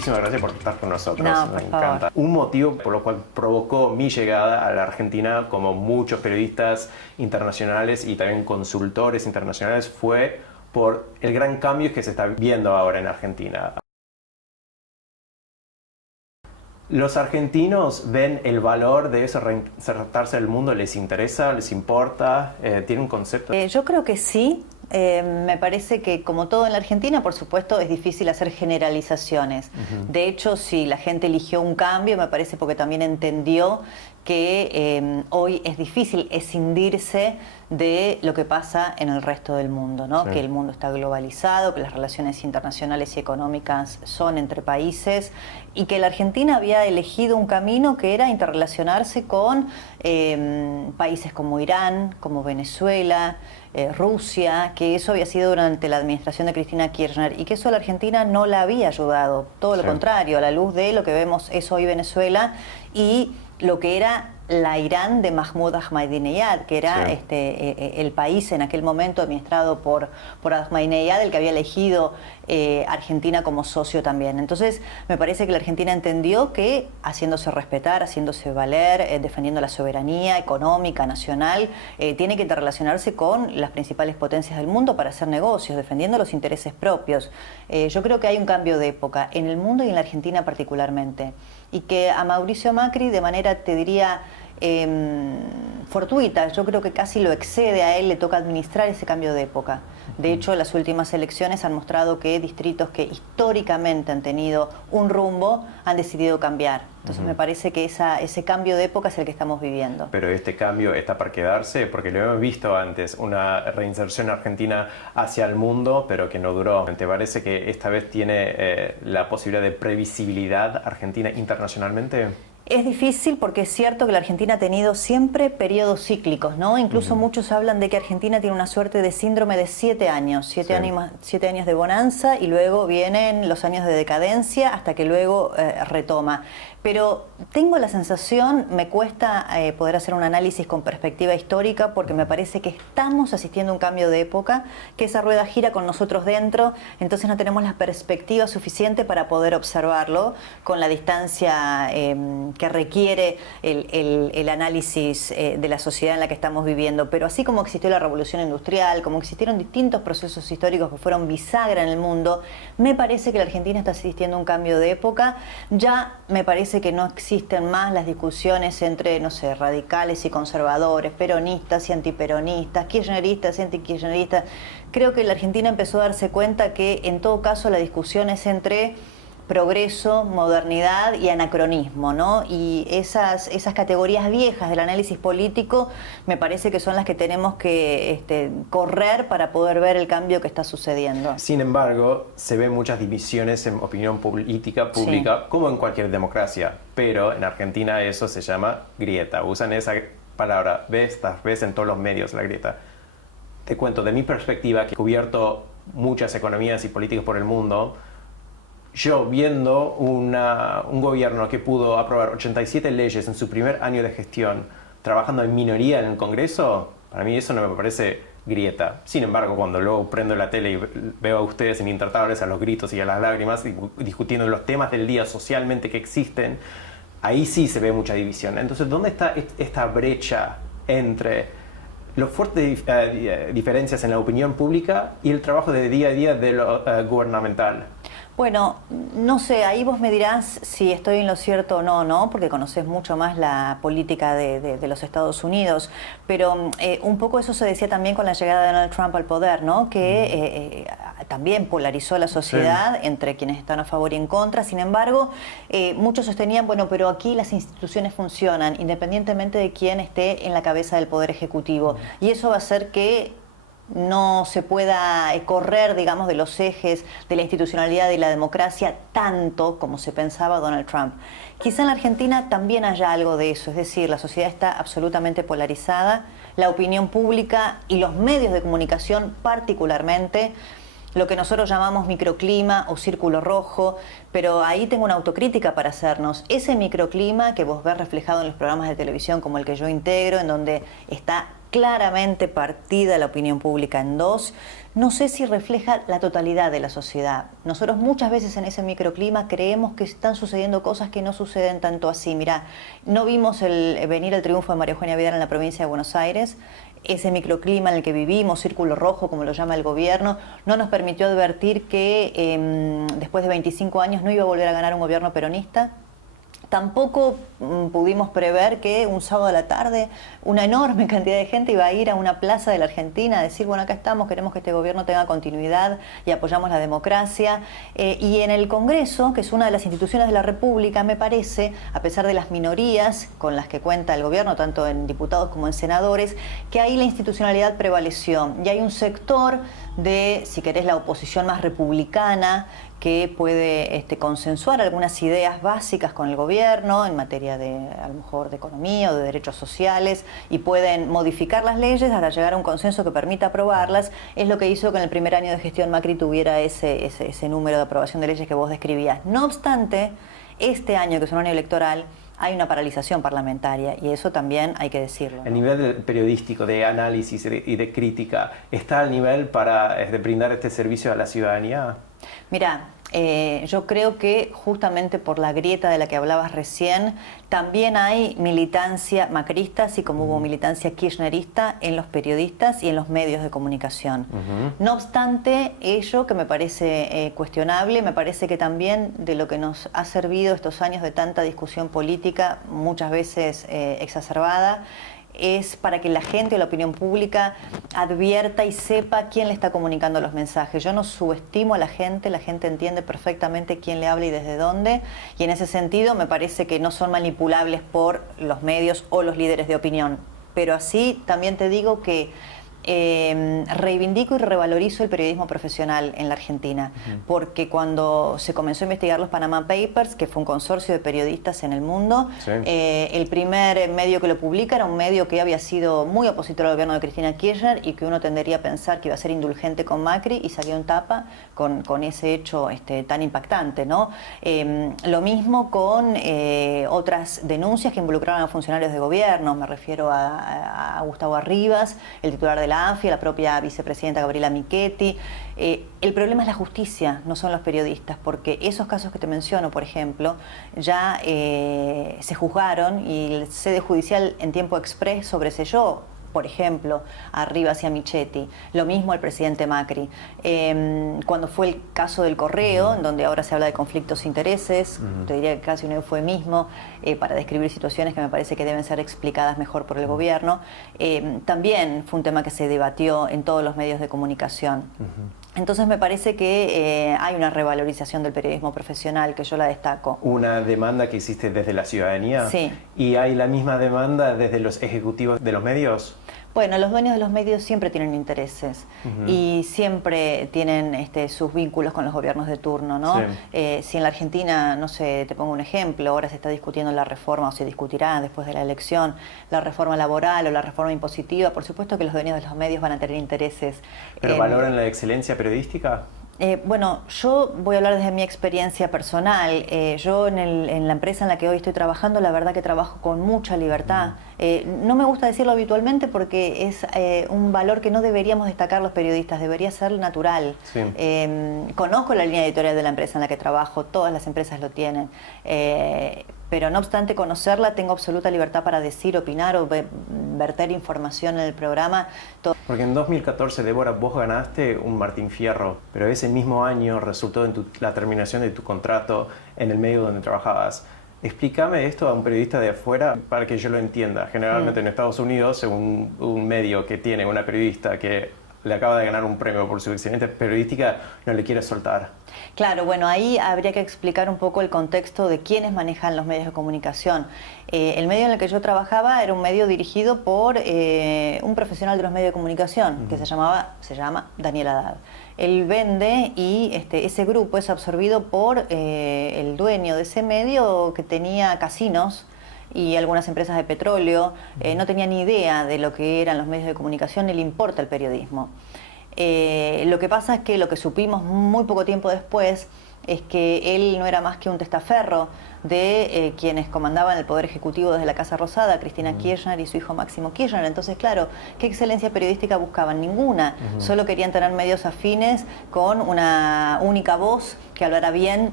muchísimas gracias por estar con nosotros. No, Me por encanta. favor. Un motivo por lo cual provocó mi llegada a la Argentina, como muchos periodistas internacionales y también consultores internacionales, fue por el gran cambio que se está viendo ahora en Argentina. ¿Los argentinos ven el valor de eso, reinsertarse al mundo? ¿Les interesa? ¿Les importa? ¿Tienen un concepto? Yo creo que sí. Me parece que, como todo en la Argentina, por supuesto, es difícil hacer generalizaciones. De hecho, si la gente eligió un cambio, me parece porque también entendió que hoy es difícil escindirse de lo que pasa en el resto del mundo, ¿no? Sí. Que el mundo está globalizado, que las relaciones internacionales y económicas son entre países y que la Argentina había elegido un camino que era interrelacionarse con países como Irán, como Venezuela, Rusia, que eso había sido durante la administración de Cristina Kirchner y que eso a la Argentina no la había ayudado, todo lo contrario, a la luz de lo que vemos es hoy Venezuela y lo que era la Irán de Mahmoud Ahmadinejad, que era el país en aquel momento administrado por Ahmadinejad, el que había elegido Argentina como socio también. Entonces, me parece que la Argentina entendió que haciéndose respetar, haciéndose valer, defendiendo la soberanía económica, nacional, tiene que interrelacionarse con las principales potencias del mundo para hacer negocios, defendiendo los intereses propios. Yo creo que hay un cambio de época en el mundo y en la Argentina particularmente. Y que a Mauricio Macri, de manera, te diría, fortuita, yo creo que casi lo excede a él, le toca administrar ese cambio de época. De hecho, las últimas elecciones han mostrado que distritos que históricamente han tenido un rumbo han decidido cambiar. Entonces me parece que ese cambio de época es el que estamos viviendo. Pero este cambio está para quedarse, porque lo hemos visto antes, una reinserción argentina hacia el mundo, pero que no duró. ¿Te parece que esta vez tiene la posibilidad de previsibilidad Argentina internacionalmente? Es difícil porque es cierto que la Argentina ha tenido siempre periodos cíclicos, ¿no? Incluso muchos hablan de que Argentina tiene una suerte de síndrome de 7 años, 7 años de bonanza y luego vienen los años de decadencia hasta que luego retoma. Pero tengo la sensación, me cuesta poder hacer un análisis con perspectiva histórica porque me parece que estamos asistiendo a un cambio de época, que esa rueda gira con nosotros dentro, entonces no tenemos la perspectiva suficiente para poder observarlo con la distancia que requiere el análisis de la sociedad en la que estamos viviendo. Pero así como existió la revolución industrial, como existieron distintos procesos históricos que fueron bisagra en el mundo, me parece que la Argentina está asistiendo a un cambio de época. Ya me parece que no existen más las discusiones entre, no sé, radicales y conservadores, peronistas y antiperonistas, kirchneristas y antikirchneristas. Creo que la Argentina empezó a darse cuenta que en todo caso la discusión es entre progreso, modernidad y anacronismo, ¿no? Y esas categorías viejas del análisis político me parece que son las que tenemos que correr para poder ver el cambio que está sucediendo. Sin embargo, se ven muchas divisiones en opinión política pública, como en cualquier democracia, pero en Argentina eso se llama grieta. Usan esa palabra, ves en todos los medios la grieta. Te cuento, de mi perspectiva, que he cubierto muchas economías y políticas por el mundo, yo viendo un gobierno que pudo aprobar 87 leyes en su primer año de gestión, trabajando en minoría en el Congreso, para mí eso no me parece grieta. Sin embargo, cuando luego prendo la tele y veo a ustedes en Intratables a los gritos y a las lágrimas discutiendo los temas del día socialmente que existen, ahí sí se ve mucha división. Entonces, ¿dónde está esta brecha entre las fuertes diferencias en la opinión pública y el trabajo de día a día de lo gubernamental? Bueno, no sé, ahí vos me dirás si estoy en lo cierto o no, ¿no? Porque conoces mucho más la política de los Estados Unidos, pero un poco eso se decía también con la llegada de Donald Trump al poder, ¿no? Que también polarizó la sociedad entre quienes están a favor y en contra. Sin embargo, muchos sostenían, bueno, pero aquí las instituciones funcionan independientemente de quién esté en la cabeza del Poder Ejecutivo. Y eso va a hacer que no se pueda correr, digamos, de los ejes de la institucionalidad y la democracia tanto como se pensaba Donald Trump. Quizá en la Argentina también haya algo de eso, es decir, la sociedad está absolutamente polarizada, la opinión pública y los medios de comunicación particularmente, lo que nosotros llamamos microclima o círculo rojo, pero ahí tengo una autocrítica para hacernos. Ese microclima que vos ves reflejado en los programas de televisión como el que yo integro, en donde está claramente partida la opinión pública en dos, no sé si refleja la totalidad de la sociedad. Nosotros muchas veces en ese microclima creemos que están sucediendo cosas que no suceden tanto así. Mirá, no vimos venir el triunfo de María Eugenia Vidal en la provincia de Buenos Aires. Ese microclima en el que vivimos, círculo rojo, como lo llama el gobierno, no nos permitió advertir que después de 25 años no iba a volver a ganar un gobierno peronista. Tampoco pudimos prever que un sábado a la tarde una enorme cantidad de gente iba a ir a una plaza de la Argentina a decir, bueno, acá estamos, queremos que este gobierno tenga continuidad y apoyamos la democracia. Y en el Congreso, que es una de las instituciones de la República, me parece, a pesar de las minorías con las que cuenta el gobierno, tanto en diputados como en senadores, que ahí la institucionalidad prevaleció. Y hay un sector de, si querés, la oposición más republicana, que puede consensuar algunas ideas básicas con el gobierno en materia de, a lo mejor, de economía o de derechos sociales, y pueden modificar las leyes hasta llegar a un consenso que permita aprobarlas. Es lo que hizo que en el primer año de gestión Macri tuviera ese número de aprobación de leyes que vos describías. No obstante, este año, que es un año electoral, hay una paralización parlamentaria, y eso también hay que decirlo, ¿no? El nivel periodístico de análisis y de crítica está al nivel para brindar este servicio a la ciudadanía. Mirá, yo creo que justamente por la grieta de la que hablabas recién, también hay militancia macrista, así como hubo militancia kirchnerista en los periodistas y en los medios de comunicación. No obstante ello, que me parece cuestionable, me parece que también de lo que nos ha servido estos años de tanta discusión política, muchas veces exacerbada, es para que la gente o la opinión pública advierta y sepa quién le está comunicando los mensajes. Yo no subestimo a la gente entiende perfectamente quién le habla y desde dónde, y en ese sentido me parece que no son manipulables por los medios o los líderes de opinión. Pero así también te digo que reivindico y revalorizo el periodismo profesional en la Argentina, porque cuando se comenzó a investigar los Panama Papers, que fue un consorcio de periodistas en el mundo, sí, el primer medio que lo publica era un medio que había sido muy opositor al gobierno de Cristina Kirchner y que uno tendería a pensar que iba a ser indulgente con Macri, y salió en tapa con ese hecho tan impactante, ¿no? Lo mismo con otras denuncias que involucraron a funcionarios de gobierno. Me refiero a Gustavo Arribas, el titular de la ANFI, a la propia vicepresidenta Gabriela Michetti. El problema es la justicia, no son los periodistas, porque esos casos que te menciono, por ejemplo, ya se juzgaron y el sede judicial en tiempo exprés sobreseyó, por ejemplo, a Rivas y a Michetti. Lo mismo el presidente Macri. Cuando fue el caso del Correo, en donde ahora se habla de conflictos de intereses, te diría que casi un eufemismo para describir situaciones que me parece que deben ser explicadas mejor por el gobierno, también fue un tema que se debatió en todos los medios de comunicación. Entonces me parece que hay una revalorización del periodismo profesional, que yo la destaco. Una demanda que existe desde la ciudadanía. Sí. ¿Y hay la misma demanda desde los ejecutivos de los medios? Bueno, los dueños de los medios siempre tienen intereses y siempre tienen sus vínculos con los gobiernos de turno, ¿no? Sí. Si en la Argentina, no sé, te pongo un ejemplo, ahora se está discutiendo la reforma, o se discutirá después de la elección, la reforma laboral o la reforma impositiva, por supuesto que los dueños de los medios van a tener intereses. ¿Pero valoran la excelencia periodística? Bueno, yo voy a hablar desde mi experiencia personal. Yo en la empresa en la que hoy estoy trabajando, la verdad que trabajo con mucha libertad. No me gusta decirlo habitualmente porque es un valor que no deberíamos destacar los periodistas, debería ser natural. Sí. Conozco la línea editorial de la empresa en la que trabajo, todas las empresas lo tienen. Pero no obstante conocerla, tengo absoluta libertad para decir, opinar o verter información en el programa. Porque en 2014, Débora, vos ganaste un Martín Fierro, pero ese mismo año resultó en la terminación de tu contrato en el medio donde trabajabas. Explícame esto a un periodista de afuera para que yo lo entienda. Generalmente en Estados Unidos, un medio que tiene una periodista que le acaba de ganar un premio por su excelencia periodística, no le quiere soltar. Claro, bueno, ahí habría que explicar un poco el contexto de quiénes manejan los medios de comunicación. El medio en el que yo trabajaba era un medio dirigido por un profesional de los medios de comunicación que se llama Daniel Haddad. Él vende y ese grupo es absorbido por el dueño de ese medio, que tenía casinos y algunas empresas de petróleo. No tenía ni idea de lo que eran los medios de comunicación ni le importa el periodismo. Lo que pasa es que lo que supimos muy poco tiempo después es que él no era más que un testaferro de quienes comandaban el Poder Ejecutivo desde la Casa Rosada, Cristina Kirchner y su hijo Máximo Kirchner. Entonces, claro, ¿qué excelencia periodística buscaban? Ninguna. Solo querían tener medios afines con una única voz que hablara bien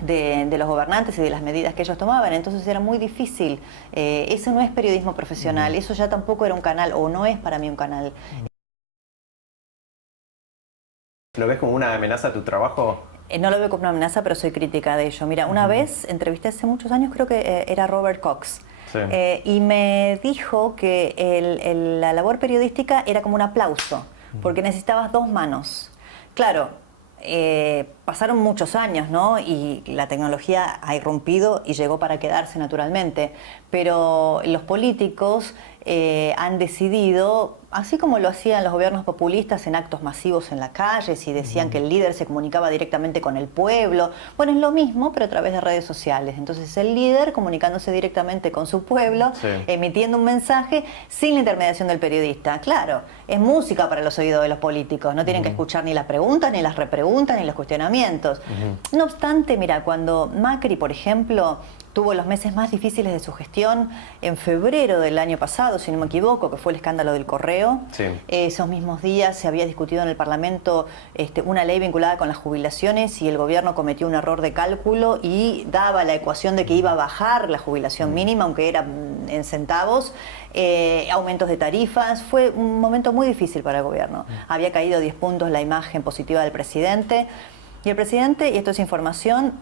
de los gobernantes y de las medidas que ellos tomaban. Entonces era muy difícil. Eso no es periodismo profesional, eso ya tampoco era un canal, o no es para mí un canal. ¿Lo ves como una amenaza a tu trabajo? No lo veo como una amenaza, pero soy crítica de ello. Mira, una vez entrevisté hace muchos años, creo que era Robert Cox, Sí. Y me dijo que la labor periodística era como un aplauso, porque necesitabas dos manos. Claro, pasaron muchos años, ¿no? Y la tecnología ha irrumpido y llegó para quedarse naturalmente, pero los políticos han decidido, así como lo hacían los gobiernos populistas en actos masivos en las calles y decían que el líder se comunicaba directamente con el pueblo, bueno, es lo mismo pero a través de redes sociales. Entonces el líder comunicándose directamente con su pueblo, Sí. emitiendo un mensaje sin la intermediación del periodista. Claro, es música para los oídos de los políticos, no tienen que escuchar ni las preguntas, ni las repreguntas, ni los cuestionamientos. No obstante, mira, cuando Macri, por ejemplo, tuvo los meses más difíciles de su gestión, en febrero del año pasado, si no me equivoco, que fue el escándalo del correo. Sí. Esos mismos días se había discutido en el Parlamento una ley vinculada con las jubilaciones y el gobierno cometió un error de cálculo y daba la ecuación de que iba a bajar la jubilación mínima, aunque era en centavos, aumentos de tarifas. Fue un momento muy difícil para el gobierno. Había caído 10 puntos la imagen positiva del presidente. Y el presidente, y esto es información,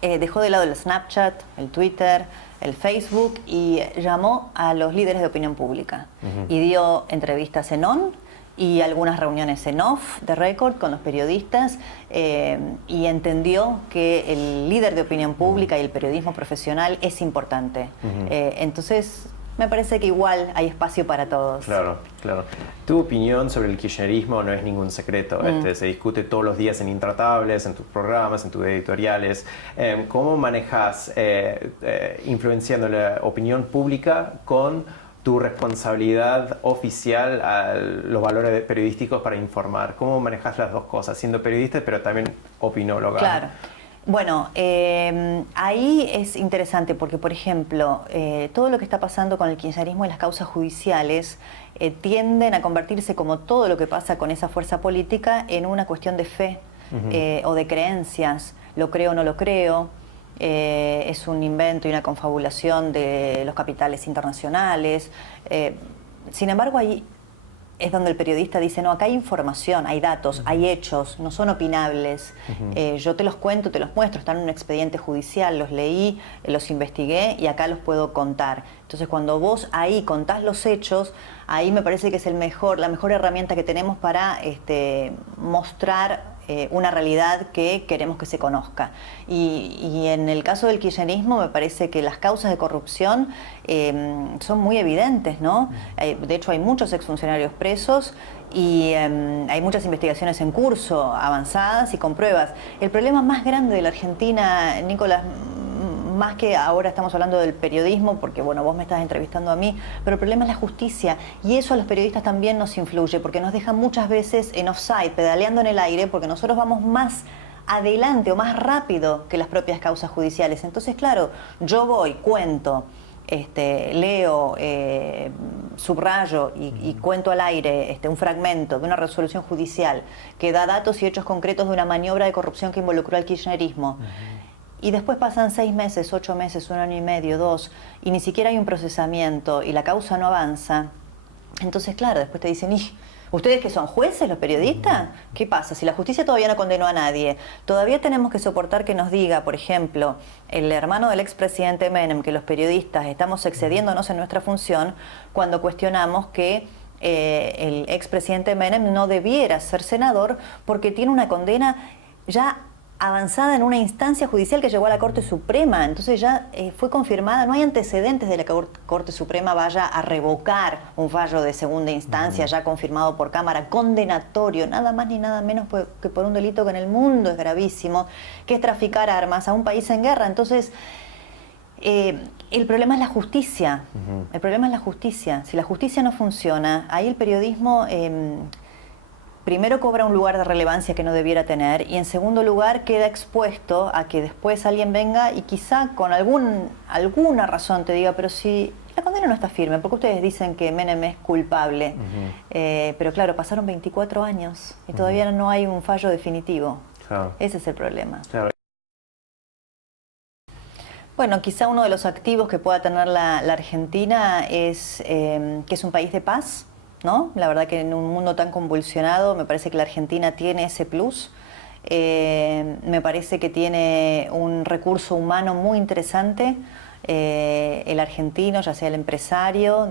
dejó de lado el Snapchat, el Twitter, el Facebook y llamó a los líderes de opinión pública y dio entrevistas en on y algunas reuniones en off de récord con los periodistas y entendió que el líder de opinión pública y el periodismo profesional es importante. Entonces me parece que igual hay espacio para todos. Claro, claro. Tu opinión sobre el kirchnerismo no es ningún secreto. Se discute todos los días en Intratables, en tus programas, en tus editoriales. ¿Cómo manejas influenciando la opinión pública con tu responsabilidad oficial a los valores periodísticos para informar? ¿Cómo manejas las dos cosas, siendo periodista pero también opinóloga? Claro. Bueno, ahí es interesante porque, por ejemplo, todo lo que está pasando con el kirchnerismo y las causas judiciales tienden a convertirse, como todo lo que pasa con esa fuerza política, en una cuestión de fe o de creencias. Lo creo o no lo creo. Es un invento y una confabulación de los capitales internacionales. Sin embargo, ahí es donde el periodista dice, no, acá hay información, hay datos, hay hechos, no son opinables. Yo te los cuento, te los muestro, están en un expediente judicial, los leí, los investigué y acá los puedo contar. Entonces, cuando vos ahí contás los hechos, ahí me parece que es la mejor herramienta que tenemos para mostrar una realidad que queremos que se conozca. Y en el caso del kirchnerismo me parece que las causas de corrupción son muy evidentes, ¿no? De hecho hay muchos exfuncionarios presos y hay muchas investigaciones en curso, avanzadas y con pruebas. El problema más grande de la Argentina, Nicolás, más que ahora estamos hablando del periodismo, porque bueno, vos me estás entrevistando a mí, pero el problema es la justicia, y eso a los periodistas también nos influye, porque nos deja muchas veces en offside, pedaleando en el aire, porque nosotros vamos más adelante o más rápido que las propias causas judiciales. Entonces, claro, yo voy, cuento, leo, subrayo y cuento al aire un fragmento de una resolución judicial que da datos y hechos concretos de una maniobra de corrupción que involucró al kirchnerismo. Y después pasan 6 meses, 8 meses, 1 año y medio, 2, y ni siquiera hay un procesamiento y la causa no avanza. Entonces, claro, después te dicen, ¿ustedes que son jueces, los periodistas? ¿Qué pasa? Si la justicia todavía no condenó a nadie, todavía tenemos que soportar que nos diga, por ejemplo, el hermano del expresidente Menem, que los periodistas estamos excediéndonos en nuestra función cuando cuestionamos que el expresidente Menem no debiera ser senador porque tiene una condena ya avanzada en una instancia judicial que llegó a la Corte Suprema. Entonces ya fue confirmada, no hay antecedentes de la Corte Suprema vaya a revocar un fallo de segunda instancia ya confirmado por Cámara, condenatorio, nada más ni nada menos que por un delito que en el mundo es gravísimo, que es traficar armas a un país en guerra. Entonces, el problema es la justicia. El problema es la justicia. Si la justicia no funciona, ahí el periodismo primero cobra un lugar de relevancia que no debiera tener y en segundo lugar queda expuesto a que después alguien venga y quizá con alguna razón te diga, pero si la condena no está firme, porque ustedes dicen que Menem es culpable, pero claro, pasaron 24 años y todavía no hay un fallo definitivo. Claro. Ese es el problema. Claro. Bueno, quizá uno de los activos que pueda tener la Argentina es que es un país de paz, ¿no? La verdad que en un mundo tan convulsionado me parece que la Argentina tiene ese plus. Me parece que tiene un recurso humano muy interesante. El argentino, ya sea el empresario,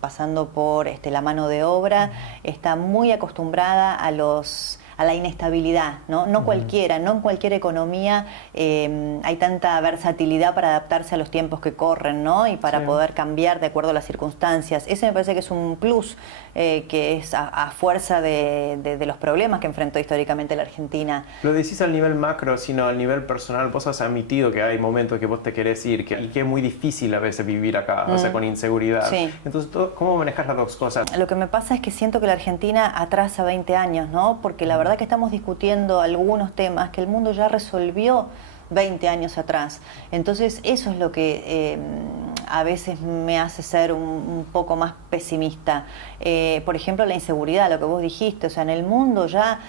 pasando por la mano de obra, está muy acostumbrada a la inestabilidad, ¿no? No cualquiera, no en cualquier economía hay tanta versatilidad para adaptarse a los tiempos que corren, ¿no? Y para poder cambiar de acuerdo a las circunstancias. Ese me parece que es un plus que es a fuerza de los problemas que enfrentó históricamente la Argentina. Lo decís al nivel macro, sino al nivel personal. Vos has admitido que hay momentos que vos te querés ir y que es muy difícil a veces vivir acá, o sea, con inseguridad. Sí. Entonces, ¿cómo manejas las dos cosas? Lo que me pasa es que siento que la Argentina atrasa 20 años, ¿no? Porque la verdad que estamos discutiendo algunos temas que el mundo ya resolvió 20 años atrás. Entonces eso es lo que a veces me hace ser un poco más pesimista. Por ejemplo, la inseguridad, lo que vos dijiste, o sea, en el mundo ya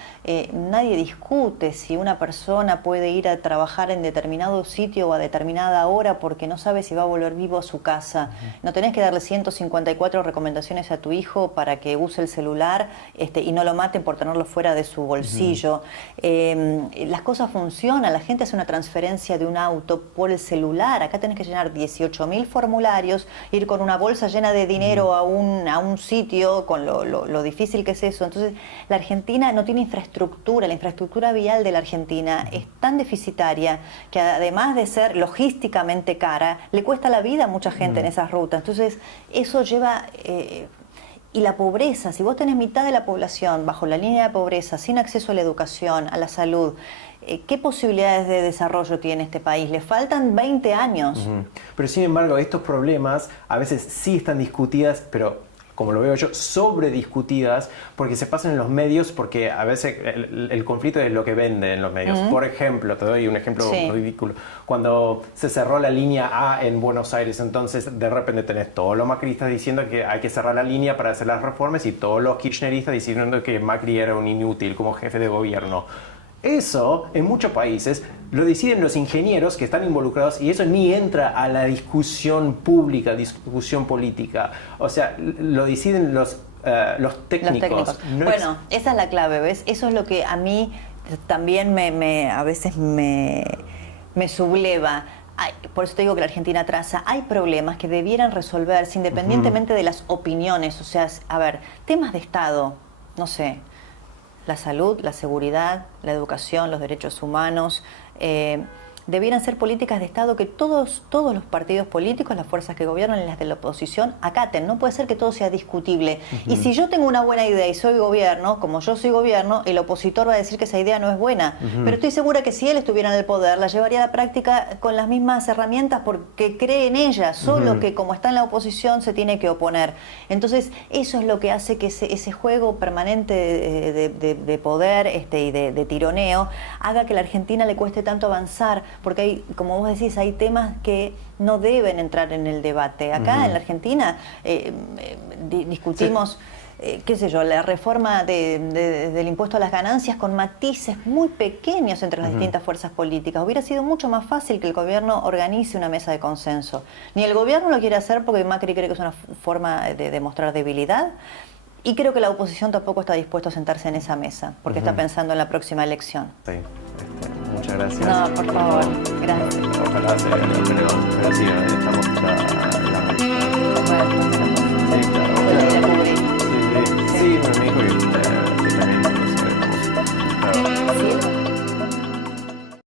nadie discute si una persona puede ir a trabajar en determinado sitio o a determinada hora porque no sabe si va a volver vivo a su casa. No tenés que darle 154 recomendaciones a tu hijo para que use el celular y no lo maten por tenerlo fuera de su bolsillo. Las cosas funcionan, la gente hace una transferencia de un auto por el celular. Acá tenés que llenar 18.000 formularios, ir con una bolsa llena de dinero a un sitio, con lo difícil que es eso. Entonces, la Argentina no tiene infraestructura. La infraestructura vial de la Argentina es tan deficitaria que además de ser logísticamente cara, le cuesta la vida a mucha gente en esas rutas. Entonces, eso lleva... y la pobreza, si vos tenés mitad de la población bajo la línea de pobreza, sin acceso a la educación, a la salud, ¿qué posibilidades de desarrollo tiene este país? Le faltan 20 años. Pero sin embargo, estos problemas a veces sí están discutidas, pero como lo veo yo, sobrediscutidas, porque se pasan en los medios, porque a veces el conflicto es lo que vende en los medios. Por ejemplo, te doy un ejemplo ridículo. Cuando se cerró la línea A en Buenos Aires, entonces de repente tenés todos los macristas diciendo que hay que cerrar la línea para hacer las reformas y todos los kirchneristas diciendo que Macri era un inútil como jefe de gobierno. Eso, en muchos países, lo deciden los ingenieros que están involucrados y eso ni entra a la discusión pública, discusión política. O sea, lo deciden los técnicos. No bueno, esa es la clave, ¿ves? Eso es lo que a mí también a veces me subleva. Por eso te digo que la Argentina atrasa. Hay problemas que debieran resolverse independientemente de las opiniones. O sea, a ver, temas de Estado, no sé, la salud, la seguridad, la educación, los derechos humanos, debieran ser políticas de Estado que todos los partidos políticos, las fuerzas que gobiernan y las de la oposición acaten. No puede ser que todo sea discutible. Y si yo tengo una buena idea y soy gobierno, como yo soy gobierno, el opositor va a decir que esa idea no es buena. Pero estoy segura que si él estuviera en el poder, la llevaría a la práctica con las mismas herramientas porque cree en ella, solo que como está en la oposición se tiene que oponer. Entonces, eso es lo que hace que ese juego permanente de poder y de tironeo haga que a la Argentina le cueste tanto avanzar, porque hay, como vos decís, hay temas que no deben entrar en el debate. Acá en la Argentina discutimos, qué sé yo, la reforma del impuesto a las ganancias con matices muy pequeños entre las distintas fuerzas políticas. Hubiera sido mucho más fácil que el gobierno organice una mesa de consenso. Ni el gobierno lo quiere hacer porque Macri cree que es una forma de demostrar debilidad. Y creo que la oposición tampoco está dispuesta a sentarse en esa mesa, porque está pensando en la próxima elección. Sí. Muchas gracias. No, por favor. Gracias. Ojalá sea, pero estamos ya...